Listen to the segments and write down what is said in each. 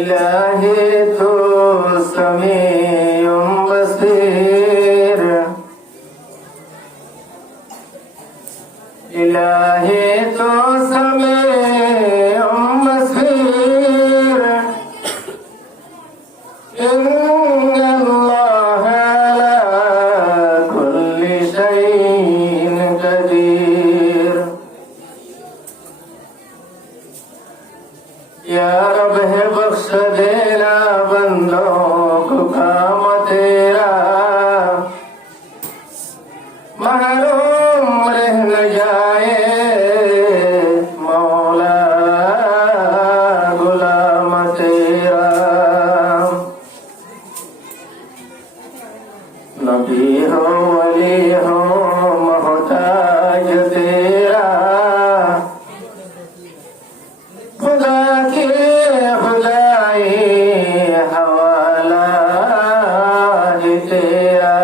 इलाही तो समीउम बसीर, इलाही तो समीउम बसीर, इन्नल्लाह अला कुल्ली शैइन कदीर। या रब है बख्श देना बंदों को काम तेरा, महरूम रह न जाए मौला गुलाम तेरा। नबी हो वली हो मोहताज तेरा, खुदा के खुदाई हवाला है तेरा।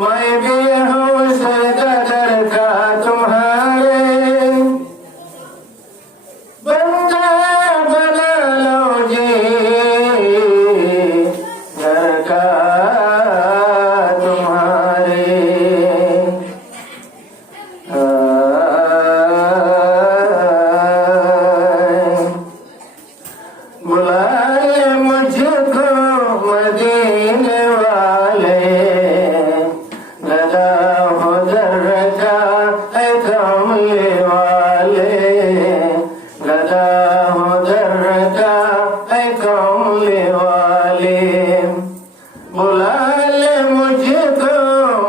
मैं बेहोश कदर का तुम्हारे, बंदा बना लो जी घर का तुम्हारे। बुला ले मुझको मदीने वाले, गदा हो दर्जा है कमले वाले, गदा हो दर्जा है कमले वाले। बुला ले मुझको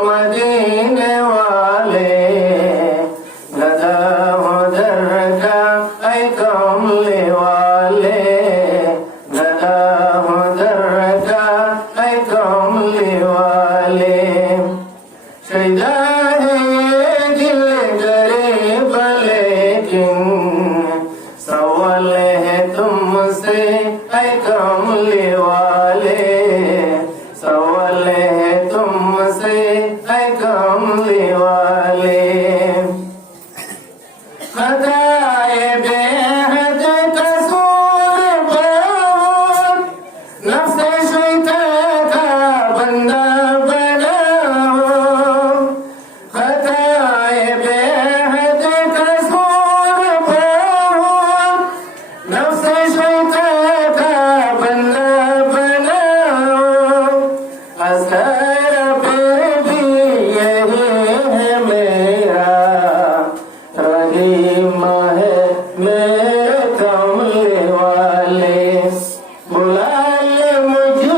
मदीने वाले, गदा हो दर्जा है कमले वाले, गदा हो दर्जा है कमले वाले। सजदा है दिल गरीब लेकिन सवाल है तुमसे ऐ कमले वाले, सवाल है तुमसे ऐ कमले वाले। खताए बेहद कसूर बहुत, नफ्स शैतान का बंदा बनाओ। खताए बेहद कसूर बहुत, नफ्स शैतान का बंदा बनाओ। असर फिर भी यही है मेरा, रहीम है मेरे कमले वाले। बुला ले मुझे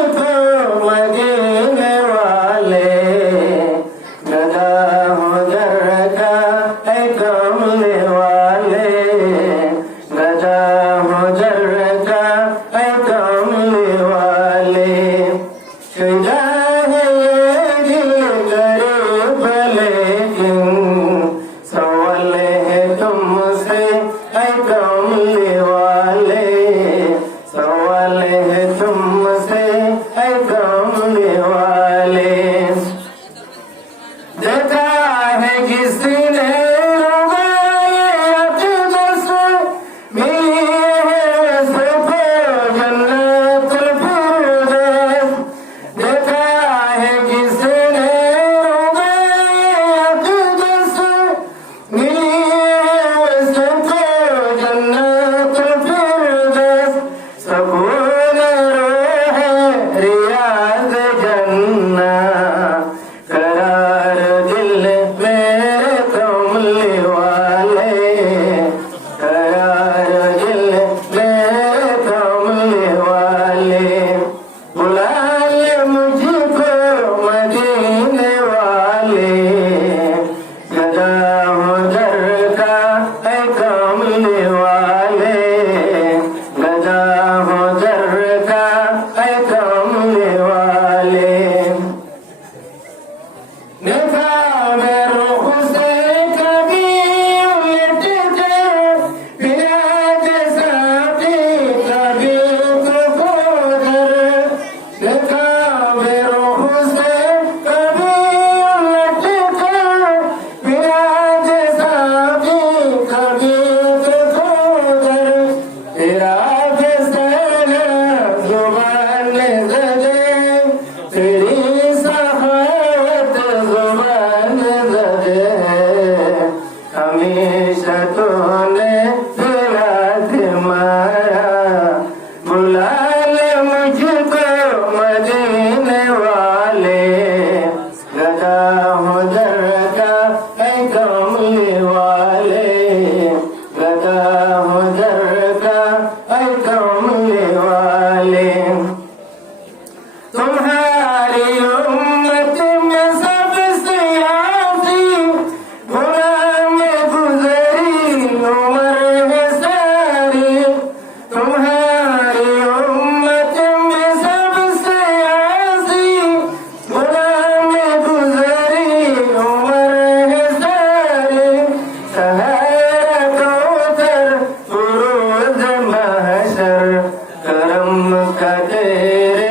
तेरे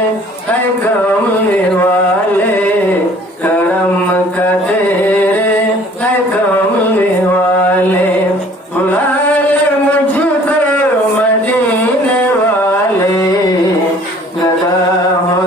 है कमली वाले, करम का तेरे है कमली वाले। बुला ले मुझको मदीने वाले, गदा हो